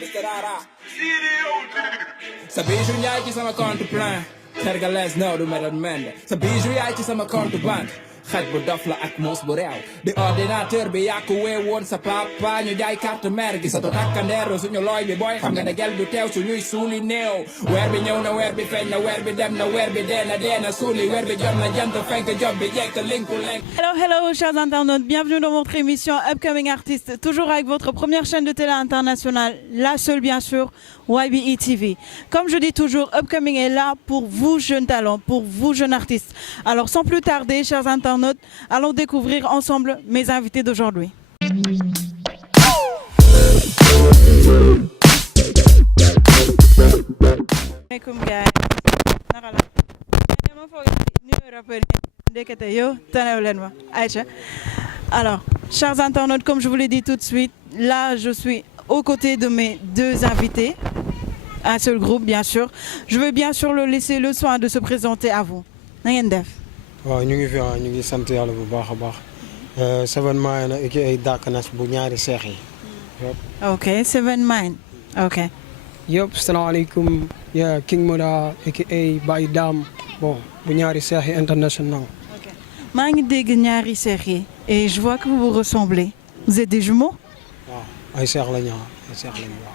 Mr. Rara. Sa bijou yaay ci sama compte plein. Sergales no du meron mende. Sa bijou yaay ci sama compte banque. Xaj bu dof la ak moos bu réew. Di ordinateur bi yaa ko weewoon sa papa ñu jaay carte mère gi sa to takkandeero suñu looy bi booy xam nga ne gel du teew suñuy suuli néew. Weer bi ñëw na weer bi feeñ na weer bi dem na weer bi dee na suuli weer bi jot na jant fenk job bi jekk linku lenk. Hello chers internautes, bienvenue dans votre émission Upcoming Artist, toujours avec votre première chaîne de télé internationale, la seule bien sûr, YBE TV. Comme je dis toujours, Upcoming est là pour vous jeunes talents, pour vous jeunes artistes. Alors sans plus tarder, chers internautes, allons découvrir ensemble mes invités d'aujourd'hui. Alors, chers internautes, comme je vous l'ai dit tout de suite, là je suis aux côtés de mes deux invités, un seul groupe bien sûr. Je veux bien sûr le laisser le soin de se présenter à vous. Na ngeen def? waaw ñu ngi fi ñu ngi sant yàlla bu baax a baax. Seven Mind aka Dark Nas bu ñaari seex yi. Ok, Seven Mind. Ok. Yep, salaamaaleykum. Yeah, King Moda aka Baye Dame bon bu ñaari seex yi international. Ok. Maa ngi dégg ñaari seex yi et je vois que vous vous ressemblez. Vous êtes des jumeaux? waaw ay seex la ñu ay seex la ñu waaw.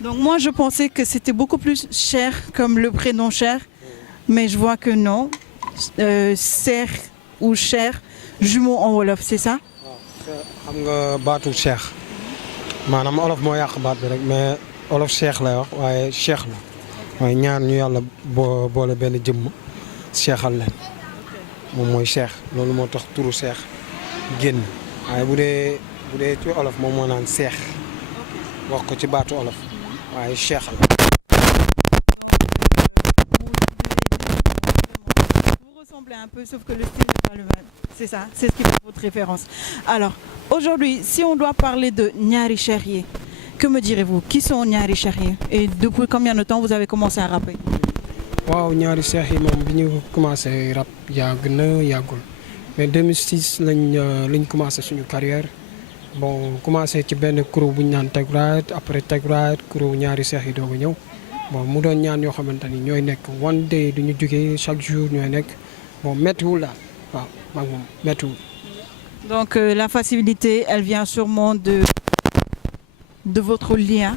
Donc moi je pensais que c'était beaucoup plus Cher comme le prénom Cher, mais je vois que non. Ser ou Cher, jumeaux en wolof, c'est ça? waaw xam nga baatu Cheikh maanaam olof moo yàq baat bi rek mais olof Cheikh lay wax waaye Cheikh la waaye ñaar ñu yàlla boole benn jëmm Cheikhal leen moom mooy Cheikh loolu moo tax turu Cheikh génn waaye bu dee ci olof moom moo naan Cheikh wax ko ci baatu olof waaye Cheikh la. Un peu, sauf que le style n'est pas le même. C'est ça, c'est ce qui fait votre référence. Alors, aujourd'hui, si on doit parler de Nyari Cherrier, que me direz-vous? Qui sont Nyari Cherrier? Et depuis combien de temps vous avez commencé à rapper? waaw ñaari seex yi moom bi ñu commencé rap yàgg na yàggul mais 2006 lañ commencé suñu carrière bon commencé ci benn crew bu ñu naan Tech Right après Tech Right crew ñaari seex yi doog a ñëw bon mu doon ñaan yoo xamante ni ñooy nekk one day du ñu jógee chaque jour ñooy nekk. Bon, météo là, météo. Donc la facilité, elle vient sûrement de votre lien,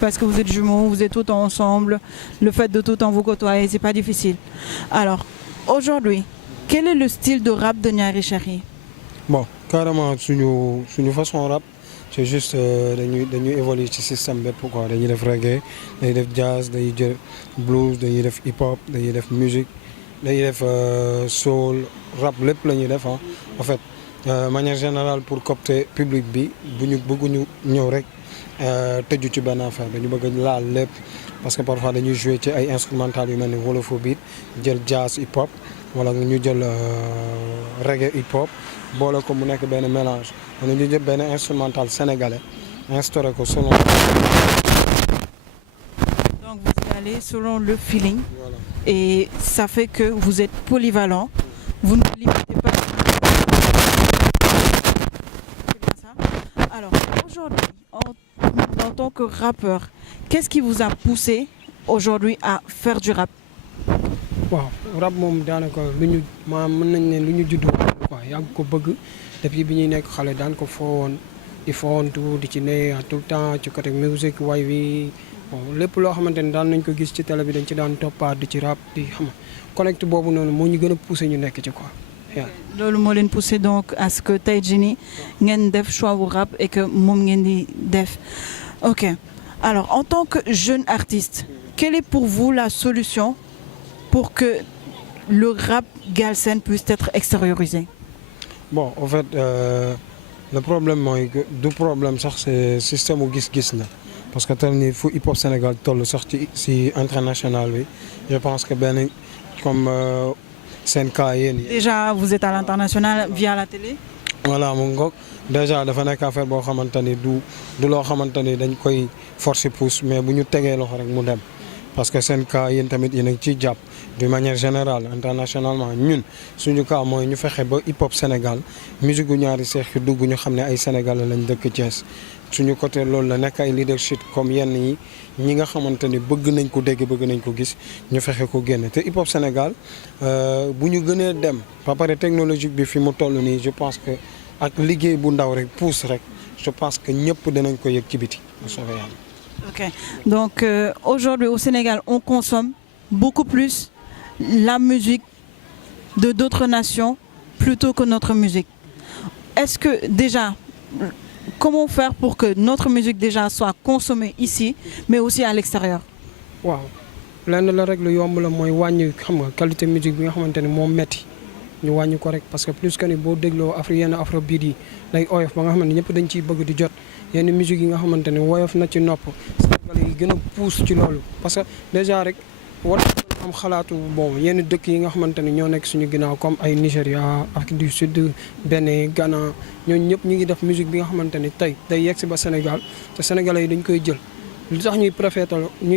parce que vous êtes jumeaux, vous êtes tout le temps ensemble. Le fait de tout le temps vous côtoyer, c'est pas difficile. Alors, aujourd'hui, quel est le style de rap de Nyari Cherrier? Bon, carrément, suñu façon rap, c'est juste dañuy évoluer ci système bépp quoi. Dañuy def reggae, dañuy def jazz, dañuy def blues, dañuy def hip hop, dañuy def musique. dañuy def soul rap lépp la ñuy def en fait manière générale pour capter public bi bëgguñu ñëw rek tëju ci benn affaire dañu bëgg laal lépp parce que parfois dañuy jouer ci ay instrumental yu mel ni wolofobite jël jazz hip hop wala ñu jël reggae hip hop boole ko mu nekk benn mélange wala ñu jël benn instrumental sénégalais instauré ko selon. Donc vous y allez selon le feeling. Voilà. Et ça fait que vous êtes polyvalent, vous ne vous limitez pas. C'est bien ça. Alors aujourd'hui, en tant que rappeur, qu'est-ce qui vous a poussé aujourd'hui à faire du rap? waaw rap moom daanaka lu ñu maanaam mën nañ ne lu ñu juddoo quoi yàgg ko bëgg depuis bi ñuy nekk xale daan ko foowoon di foowantu di ci ne tout le temps ci côté musique way wi. Bon lépp loo xamante ni daan nañ ko gis ci télé bi dañ ci daan toppaat di ci rap di xam connect boobu noonu moo ñu gën a poussé ñu nekk ci quoi. loolu moo leen poussé donc à ce que tey jii nii ngeen def choix bu rap et que moom ngeen di def. Ok, alors en tant que jeune artiste, quelle est pour vous la solution pour que le rap galsen puisse être extériorisé? Bon en fait le problème mooy du problème sax c'est système u gis-gis la. parce que tel ni fu hip hop Sénégal toll sax ci international bi je pense que benn comme seen cas yéen. Déjà vous êtes à l'international via la télé. voilà mu ngoog déjà dafa nekk affaire boo xamante ni du loo xamante ni dañ koy forcer pousse mais bu ñu tegee loxo rek mu dem parce que seen cas yéen tamit yéen a ngi ciy jàpp d'une manière générale internationalement ñun suñu cas mooy ñu fexe ba hip hop Sénégal musique gu ñaari seex yu dugg ñu xam ne ay Sénégalais lañ dëkk Thiès suñu côté loolu la nekk ay leadership comme yenn yi ñi nga xamante ni bëgg nañ ko dégg bëgg nañ ko gis ñu fexe ko génne te hip hop Sénégal bu ñu gënee dem ba pare technologique bi fi mu toll nii je pense que ak liggéey bu ndaw rek pousse rek je pense que ñëpp dinañ ko yëg ci biti bu soobee yàlla. Ok, donc aujourd'hui au Sénégal on consomme beaucoup plus la musique de d'autres nations plutôt que notre musique. Est-ce que déjà, comment faire pour que notre musique déjà soit consommée ici, mais aussi à l'extérieur? waaw lenn la rek lu yomb la mooy wàññi xam nga qualité musique bi nga xamante ni moo metti ñu wàññi ko rek parce que plus que ni boo dégloo yenn afrobeat yi day oyof ba nga xamante ni ñëpp dañ ciy bëgg di jot yenn musique yi nga xamante ni woyof na ci nopp Sénégalais yi gën a pousse ci loolu parce que déjà rek war am xalaatu bon yenn dëkk yi nga xamante ni ñoo nekk suñu ginnaaw comme ay Nigéria Afrique du Sud Bénin Ghana ñooñu ñëpp ñu ngi def musique bi nga xamante ni tey day yegg si ba Sénégal te Sénégalais yi dañ koy jël li tax ñuy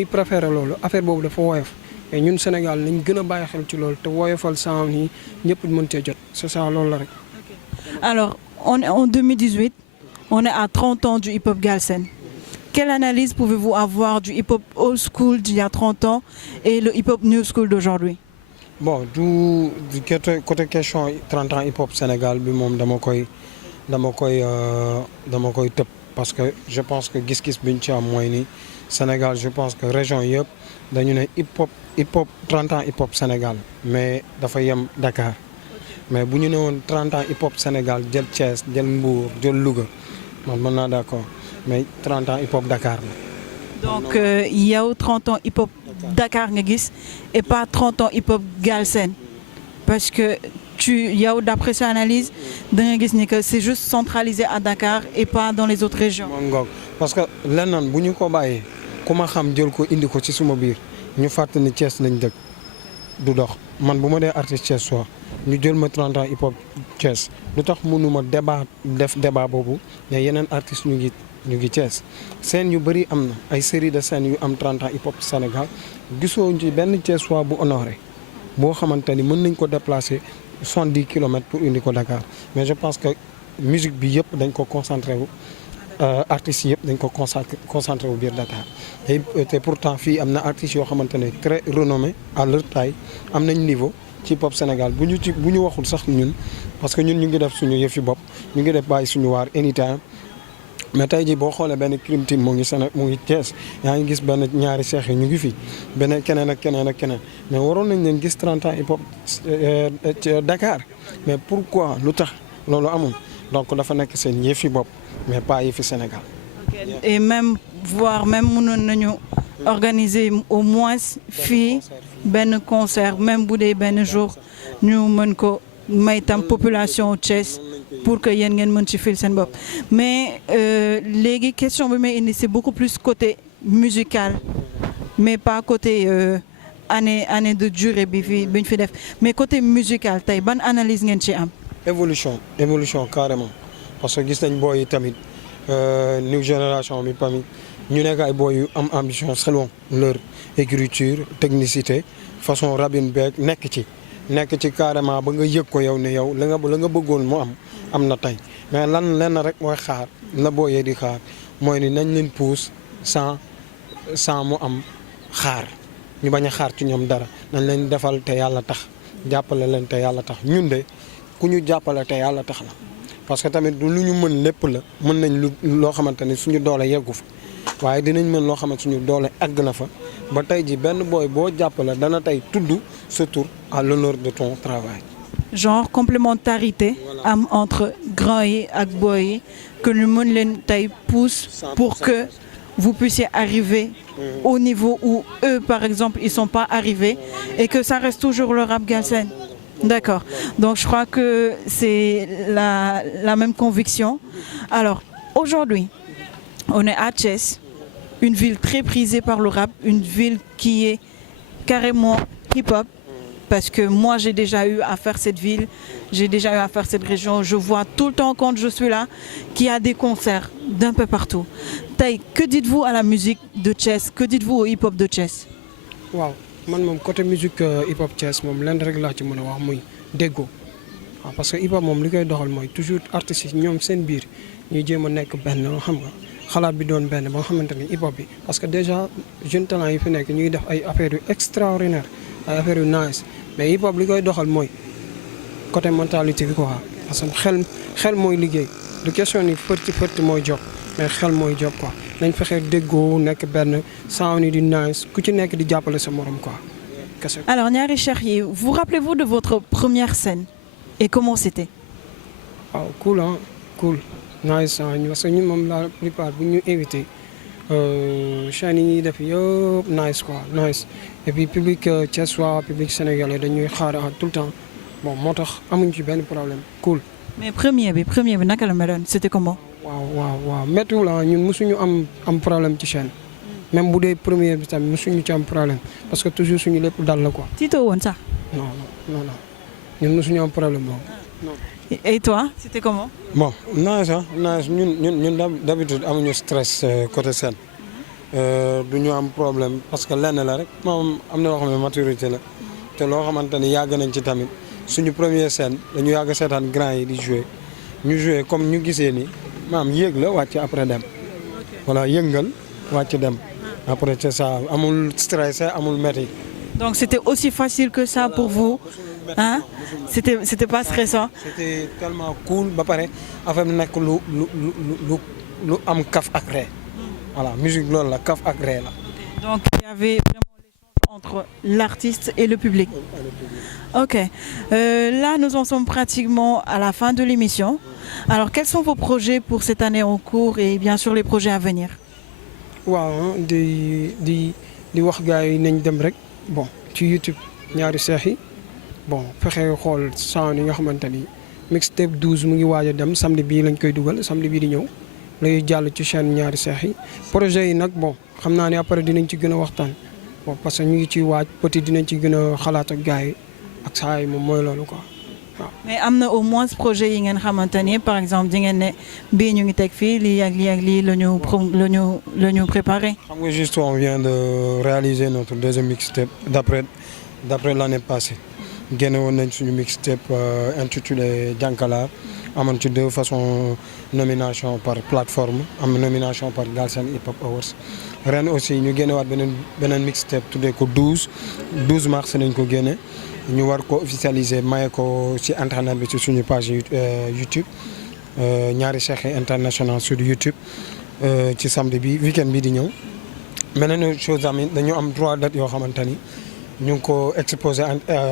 préféré loolu affaire boobu dafa woyof et ñun Sénégal nañ gën a bàyyi xel ci loolu te woyofal sound yi ñëpp mën cee jot c'est ça loolu la rek. Alors, on est en 2018, on est à 30 ans du hip-hop Galsen. Quelle analyse pouvez-vous avoir du hip-hop old school d'il y a 30 ans et le hip-hop new school d'aujourd'hui? Bon, du côté question 30 ans hip-hop Sénégal bi moom dama koy tëb parce que je pense que gis-gis bi ñu ci am mooy ni Sénégal je pense que région yëpp dañu ne hip-hop 30 ans hip-hop Sénégal mais dafa yem Dakar mais bu ñu ne woon 30 ans hip-hop Sénégal jël Thiès jël Mbour jël Louga man mën naa d'accord mais 30 ans hip-hop Dakar la. Donc yow 30 ans hip-hop Dakar nga gis et pas 30 ans hip-hop Galsen parce que yow d'après sa analyse da nga gis ni que c'est juste centralisé à Dakar et pas dans les autres régions. Parce que leneen bu ñu ko bàyyee ku ma xam jël ko indi ko ci suma biir ñu fàtte ni Thiès lañ dëkk du dox man bu ma dee artiste Thiès soit ñu jël ma 30 ans hip hop Thiès lu tax mënuma def débat boobu mais yeneen artistes ñu ngi Thiès scène yu bëri am na ay série de scènes yu am 30 ans hip hop Sénégal gisoo ci benn Thiès soit bu honoré boo xamante ni mën nañ ko déplacer 70 kilomètres pour indi ko Dakar mais je pense que musique bi yëpp dañ ko concentré wu artistes yëpp dañ ko concentré wu biir Dakar te pourtant fii am na artistes yoo xamante ne très renommés à leur taille am nañ niveau ci pop Sénégal bu ñu waxul sax ñun parce que ñun ñu ngi def suñu yëfi bopp ñu ngi def bàyyi suñu waar anytime mais tey jii boo xoolee benn Crime Team mu ngi Thiès yaa ngi gis benn ñaari seex yi ñu ngi fi benn keneen ak keneen mais waroon nañ leen gis 30 ans hip hop Dakar mais pourquoi lu tax loolu amul donc dafa nekk seen yëfi bopp mais pas yëfi Sénégal. Et même mënoon nañu organiser au moins fii benn concert même bu dee benn jour ñu mën ko may tam population Thiès pour que yéen ngeen mën ci fil seen bopp mais léegi question bi may indi c'est beaucoup plus côté musical mais pas côté année de durée bi ñu fi def mais côté musical tey ban analyse ngeen ci am. évolution carrément parce que gis nañ booy yi tamit new génération bi tamit ñu nekk ay booy yu am ambition selon leur écriture technicité façon rabine beeg nekk ci carrément ba nga yëg ko yow ne yow la nga bëggoon mu am na tey mais lenn rek mooy xaar la booyee di xaar mooy ni nañ leen pousse sans mu am xaar ñu bañ a xaar ci ñoom dara nañ leen defal te yàlla tax jàppale leen te yàlla tax ñun de ku ñu jàppale te yàlla tax la parce que tamit du lu ñu mën lépp la mën nañ loo xamante ni suñu doole yeggu fa waaye dinañ mën loo xamante suñu doole àgg na fa ba tey ji benn booy boo jàppale dana tey tudd sa tur à l'honneur de ton travail. Genre complémentarité am entre grand yi ak boy yi que ñu mën leen tey pousse pour que vous puissiez arriver au niveau où eux par exemple ils sont pas arrivés et que ça reste toujours le rap galsen. D'accord. Donc je crois que c'est la même conviction. Alors aujourd'hui, on est à Thiès, une ville très prisée par le rap, une ville qui est carrément hip-hop. Parce que moi, j'ai déjà eu à faire cette ville, j'ai déjà eu à faire cette région. Je vois tout le temps quand je suis là qu'il y a des concerts d'un peu partout. Tay, que dites-vous à la musique de Thiès? Que dites-vous au hip-hop de Thiès? Waaw man moom côté musique hip hop Thiès moom lenn rek laa ci mën a wax muy déggoo waaw parce que hip hop moom li koy doxal mooy toujours artistes yi ñoom seen biir ñuy jéem a nekk benn xam nga xalaat bi doon benn ba nga xamante ni hip hop bi parce que déjà jeune talent yi fi nekk ñu ngi def ay affaires yu extraordinaire ay affaires yu nice mais hip hop li koy doxal mooy côté mentalité bi quoi parce que xel mooy liggéey du question ni fërti mooy job mais xel mooy job quoi nañ fexe déggoo nekk benn sound yi di nice ku ci nekk di jàppale sa morom quoi kese. Alors Niary Cheikh yi, vous rappelez-vous de votre première scène et comment c'était? waaw cool ah cool nice ah parce que ñun moom la plupart bu ñu invité chaîne yi ñuy def yëpp nice quoi nice et puis public thiessois public sénégalais dañuy xaar tout le temps bon moo tax amuñ ci benn problème cool. Mais premier bi naka la meloon, c'était comment? waaw méttiwul ah ñun mosuñu am problème ci chaîne même bu dee premier bi tamit mosuñu ci am problème parce que toujours suñu lépp dal la quoi. Tito woon sax? non ñun mosuñu am problème boobu non. Et toi, c'était comment? Bon, nice. Ñun d'habitude amuñu stress côté scène. Du ñu am problème parce que lenn la rek moom am na loo xam ne maturité la te loo xamante ni yàgg nañ ci tamit suñu première scène dañu yàgg seetaan grand yi di jouer ñu jouer comme ñu gisee ni maam yéeg la wàcc après dem voilà yëngal wàcc dem après c'est ça amul stressé amul métti. Donc c'était aussi facile que ça pour vous? Hein? C'était pas stressant? C'était tellement cool ba pare affaire bi nekk lu am kaf ak ree. Voilà, musique loolu la kaf ak ree la. Donc il y avait vraiment l'échange entre l'artiste et le public. Ok. Là nous en sommes pratiquement à la fin de l'émission. Alors quels sont vos projets pour cette année en cours et bien sûr les projets à venir? waaw di wax gars yi nañ dem rek bon ci YouTube Niary Cheikh yi bon fexe xool sound yi nga xamante ni mixtape 12 mu ngi waaj a dem samedi bii lañ koy dugal samedi bii di ñëw lay jàll ci chaîne Niary Cheikh yi projet yi nag bon xam naa ne après dinañ ci gën a waxtaan bon parce que ñu ngi ciy waaj petit dinañ ci gën a xalaat ak gars yi ak saa yi moom mooy loolu quoi waaw. Mais am na au moins projet yi ngeen xamante ni par exemple di ngeen ne bii ñu ngi teg fii lii ak lii la ñu préparé. Xam nga juste on vient de réaliser notre deuxième mixtape d'après l'année passée. Génne woon nañ suñu mixtape intitulé Jankalaar amoon ci deux façons nomination par plateforme am nomination par Galsen Hip Hop Awards ren aussi ñu génnewaat beneen mixtape tuddee ko 12 mars nañ ko génne ñu war ko officialiser maye ko ci internet bi ci suñu page YouTube Niary Cheikh International sur YouTube ci samedi bi weekend bi di ñëw. Beneen chose am dañu am 3 dates yoo xamante ni ñu ngi ko exposé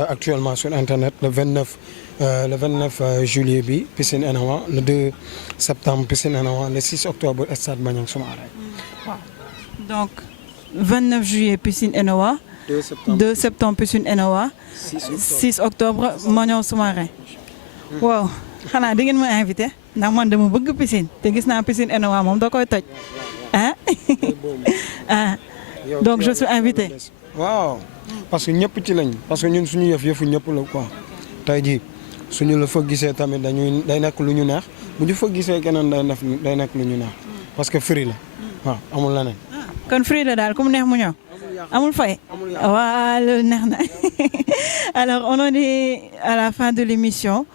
actuellement sur internet le 29 juillet bi Piscine Enawa le 2 septembre Piscine Enawa le 6 octobre stade Maniang Soumaré. Waaw. Donc 29 juillet Piscine Enawa. 2 septembre Piscine Enawa. 6 octobre Maniang Soumaré. Waaw xanaa da ngeen ma invité ndax man dama bëgg piscine te gis naa Piscine Enawa moom da koy toj ah donc je suis invité. waaw parce que ñëpp ci lañ parce que ñun suñu yëfu ñëpp la quoi tey jii suñu la fa gisee tamit day nekk lu ñu neex bu ñu fa gisee keneen day nekk lu ñu neex parce que free la waaw amul leneen. kon free la daal ku mu neex mu ñëw amul fay. waaw loolu neex na alors on en est à la fin de l'émission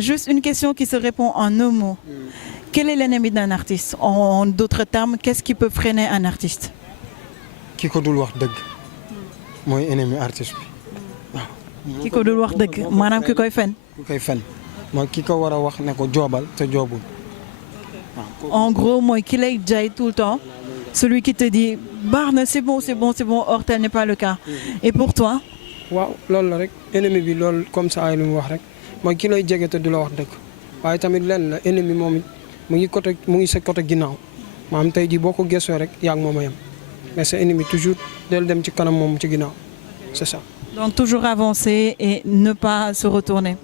juste une question qui se répond en un mot. Quel est l'ennemi d'un artiste? En d'autres termes, qu'est-ce qui peut freiner un artiste? ki ko dul wax dëgg mooy ennemi artiste bi waaw. ki ko dul wax dëgg maanaam ki koy fen. ki koy fen mooy ki ko war a wax ne ko joobal te joobul. En gros mooy ki lay jaay tout le temps celui qui te dit baax na c'est bon or tel n'est pas le cas. Et pour toi? waaw loolu la rek ennemi bi loolu comme ça ay lu mu wax rek mooy ki lay jege te du la wax dëgg waaye tamit lenn la ennemi moom it mu ngi sa côté ginnaaw maanaam tey jii boo ko gëstoo rek yaa ngi moom a yem mais sa ennemi toujours del dem ci kanam moom ci ginnaaw c'est ça. Donc toujours avancer et ne pas se retourner.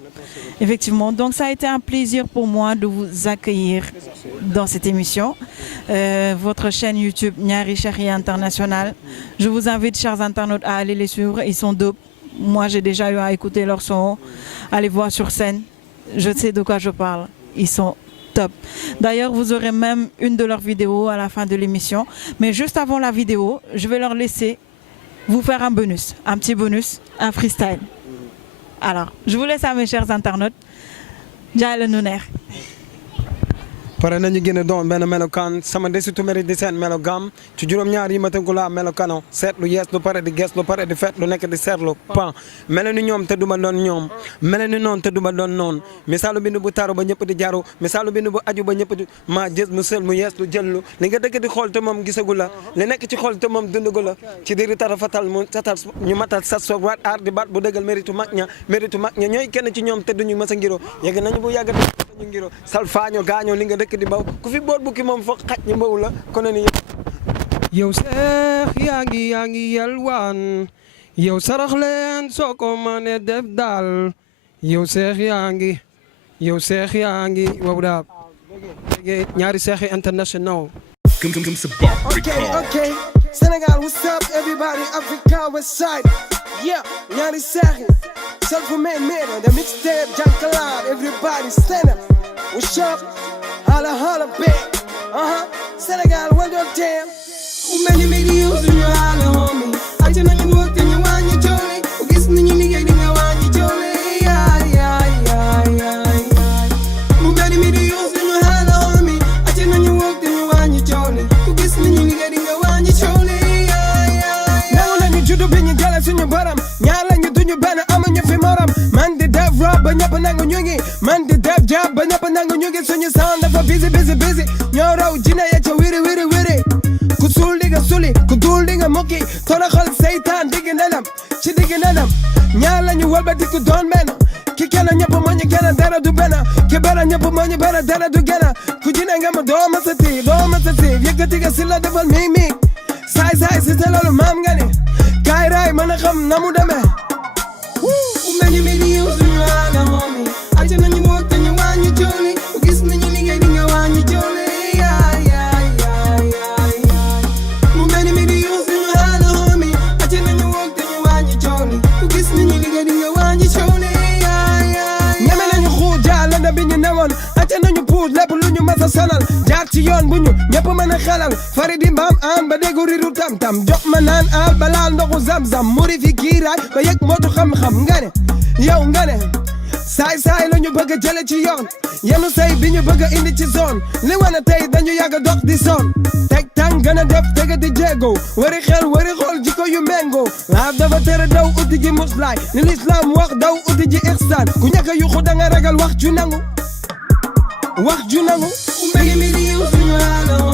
Effectivement, donc ça a été un plaisir pour moi de vous accueillir dans cette émission. Votre chaîne YouTube Niary Cheikh International. Je vous invite, chers internautes, à aller les suivre. Ils sont dope. Moi, j'ai déjà eu à écouter leur son, à les voir sur scène. Je sais de quoi je parle. Ils sont top. D'ailleurs, vous aurez même une de leurs vidéos à la fin de l'émission. Mais juste avant la vidéo, je vais leur laisser vous faire un bonus, un petit bonus, un freestyle. Alors, je vous laisse à mes chers internautes. Jaay la nu neex. pare nañu gën a doon benn melokaan sama desitu mérite di seen melogam ci juróom-ñaar yi ma tënku laa melokano seet lu yees lu pare di gees lu pare di fet lu nekk di seetlu pan mel ni ñoom te duma doon ñoom mel ni noonu te duma doon noonu misaalu bind bu taru ba ñëpp di jaru misaalu bind bu aju ba ñëpp di ma jës mu sel mu yees lu jëllu li nga dëkk di xool te moom gisagu la li nekk ci xool te moom dundagu la ci diri tara fatal mu satal ñu matal sat soog waat aar di baat bu dëggal méritu mag ña ñooy kenn ci ñoom te duñu mës a ngiro yegg nañu bu yàgg ñu ngiro salfaaño gaaño li nga dëkk di baw ku fi boot bukki moom foog xaj ñu mbaw la kono ni yow seex yaa ngi yalwaan yow sarax leen soo ko mënee def daal yow seex yaa ngi wow daal ñaari seex yi international. Okay, Senegal, what's up, everybody? Africa, West Side. Yeah, ñaari seex yi self-made man, the mixtape, Jankalar, everybody stand up. What's up? Holla, big. Senegal, one more time. Many videos in your holla, homie. I tell you what, and you want your jolly. Guess you need to get want your jolly. Many videos in your holla, homie. I tell you what, and you want your jolly. Guess you need to get want your jolly. Now let you do bin you jealous in your bottom. Nyala you do your banner, I'm on your femorum. Man the dev rob, but nyapa nango nyungi. Man the dev job, but nyapa nango nyungi. So you sound of a busy. Nyoro jina ya cha wiri. Kusul diga suli, kudul diga moki. Tora khal seitan diga nalam, chi diga nalam. Nyala ñu walbati ku doon benn. Ki kena ñëpp moo ñu gëna dara du benn. Ki bara ñëpp moo ñu bara dara du gëna. Ku jina nga ma doo ma sa tiif. Yëkkati nga si la defal mi. Saay si te loolu maam nga ni. Kaay raay mën a xam na mu demee. Many videos in your holla, homie. I tell you what, and you want your jolly. Guess you need to get want your jolly. Ate nañu puus lépp lu ñu masa sanal jaar ci yoon bu ñu ñëpp mën a xelal fari di mbaam aan ba déggu riru tam jox ma naan aal ba laal ndoxu zam-zam muri fi kiiraay ba yëg mootu xam-xam nga ne yow nga ne saay la ñu bëgg a jële ci yoon yenu say bi ñu bëgg a indi ci zone li wane tey dañu yàgg dox di son teg tàng gën a def tega di jéego wari xel wari xool jikko yu méngoo laaf dafa tere daw uti ji muslaay ni lislaam wax daw uti ji ihsaan ku ñàkk a yuxu da nga ragal wax ju nangu Many videos in your holla,